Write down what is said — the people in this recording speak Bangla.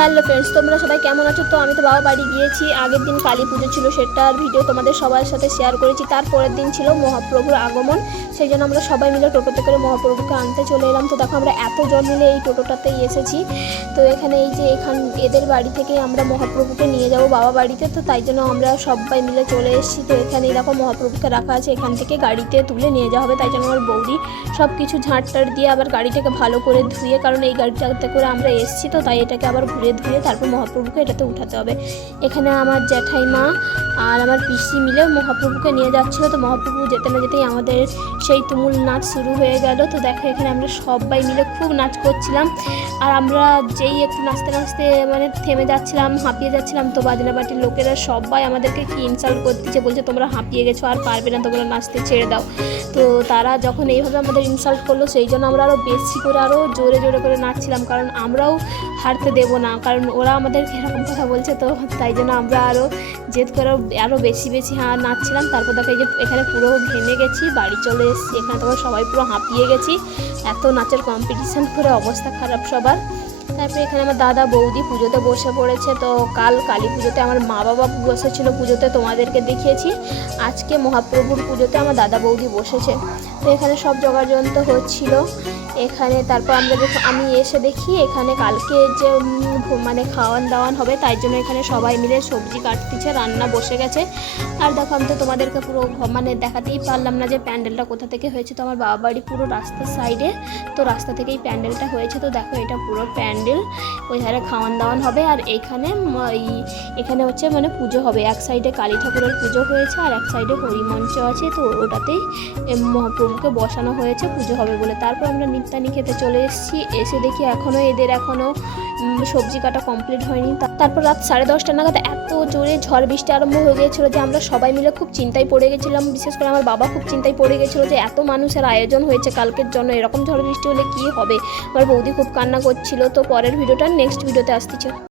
হ্যালো ফ্রেন্ডস, তোমরা সবাই কেমন আছো? তো আমি তো বাবা বাড়ি গিয়েছি। আগের দিন কালী পুজো ছিল, সেটার ভিডিও তোমাদের সবার সাথে শেয়ার করেছি। তারপরের দিন ছিল মহাপ্রভুর আগমন, সেই জন্য আমরা সবাই মিলে টোটোতে করে মহাপ্রভুকে আনতে চলে এলাম। তো দেখো আমরা এতজন মিলে এই টোটোটাতেই এসেছি। তো এখানে এই যে এদের বাড়ি থেকে আমরা মহাপ্রভুকে নিয়ে যাব বাবা বাড়িতে, তো তাই জন্য আমরা সবাই মিলে চলে এসেছি। তো এখানে দেখো মহাপ্রভুকে রাখা আছে, এখান থেকে গাড়িতে তুলে নিয়ে যাওয়া হবে। তাই জন্য আমার বৌদি সব কিছু ঝাঁটটার দিয়ে আবার গাড়িটাকে ভালো করে ধুয়ে, কারণ এই গাড়িটাতে করে আমরা এসেছি, তো তাই এটাকে আবার ঘুরে ধুয়ে তারপর মহাপ্রভুকে এটাতে উঠাতে হবে। এখানে আমার জ্যাঠাইমা আর আমার পিসি মিলে মহাপ্রভুকে নিয়ে যাচ্ছিলো। তো মহাপ্রভু যেতে না যেতেই আমাদের সেই তুমুল নাচ শুরু হয়ে গেল। তো দেখো এখানে আমরা সবাই মিলে খুব নাচ করছিলাম, আর আমরা যেই একটু নাচতে নাচতে মানে থেমে যাচ্ছিলাম, হাঁপিয়ে যাচ্ছিলাম, তো বাজনা বাটির লোকেরা সবাই আমাদেরকে কি ইনসাল্ট করতেছে, বলছে তোমরা হাঁপিয়ে গেছো, আর পারবে না, তোমরা নাচতে ছেড়ে দাও। তো তারা যখন এইভাবে আমাদের ইনসাল্ট করলো, সেই জন্য আমরা আরও বেশি করে আরও জোরে জোরে করে নাচছিলাম, কারণ আমরাও হারতে দেবো না, কারণ ওরা আমাদের এরকম কথা বলছে। তো তাই জন্য আমরা আরও জেদ করে আরও বেশি বেশি নাচছিলাম। তারপর দেখো এই যে এখানে পুরো ঘেমে গেছি, বাড়ি চলে এসেছি। এখানে তখন সবাই পুরো হাঁপিয়ে গেছি, এত নাচের কম্পিটিশান করে অবস্থা খারাপ সবার। তারপরে এখানে আমার দাদা বৌদি পুজোতে বসে পড়েছে। তো কাল কালী পুজোতে আমার মা বাবা বসেছিল পুজোতে, তোমাদেরকে দেখিয়েছি। আজকে মহাপ্রভুর পুজোতে আমার দাদা বৌদি বসেছে। তো এখানে সব জোগাড়যন্ত্র হচ্ছিল এখানে। তারপর আমি এসে দেখি এখানে কালকে যে মানে খাওয়ান দাওয়ান হবে, তাই জন্য এখানে সবাই মিলে সবজি কাটতেছে, রান্না বসে গেছে। আর দেখো আমি তো তোমাদেরকে পুরো মানে দেখাতেই পারলাম না যে প্যান্ডেলটা কোথা থেকে হয়েছে। তো আমার বাবা বাড়ি পুরো রাস্তার সাইডে, তো রাস্তা থেকেই প্যান্ডেলটা হয়েছে। তো দেখো এটা পুরো প্যান্ডেল, ওই ধারে খাওয়ান দাওয়ান হবে, আর এখানে হচ্ছে মানে পুজো হবে। এক সাইডে কালী ঠাকুরের পুজো হয়েছে, আর এক সাইডে হরিমঞ্চ আছে, তো ওটাতেই মহাপ্রভুকে বসানো হয়েছে পুজো হবে বলে। তারপর আমরা নিত্যানি খেতে চলে এসেছি। এসে দেখি এদের এখনও সবজি কাটা কমপ্লিট হয়নি। তারপর রাত 10:30 নাগাদ এত জোরে ঝড় বৃষ্টি আরম্ভ হয়ে গিয়েছিলো যে আমরা সবাই মিলে খুব চিন্তায় পড়ে গেছিলাম। বিশেষ করে আমার বাবা খুব চিন্তায় পড়ে গেছিলো যে এত মানুষের আয়োজন হয়েছে কালকের জন্য, এরকম ঝড় বৃষ্টি হলে কী হবে। আমার বৌদি খুব কান্না করছিল। তো পরের ভিডিওটা নেক্সট ভিডিওতে আসতেছে।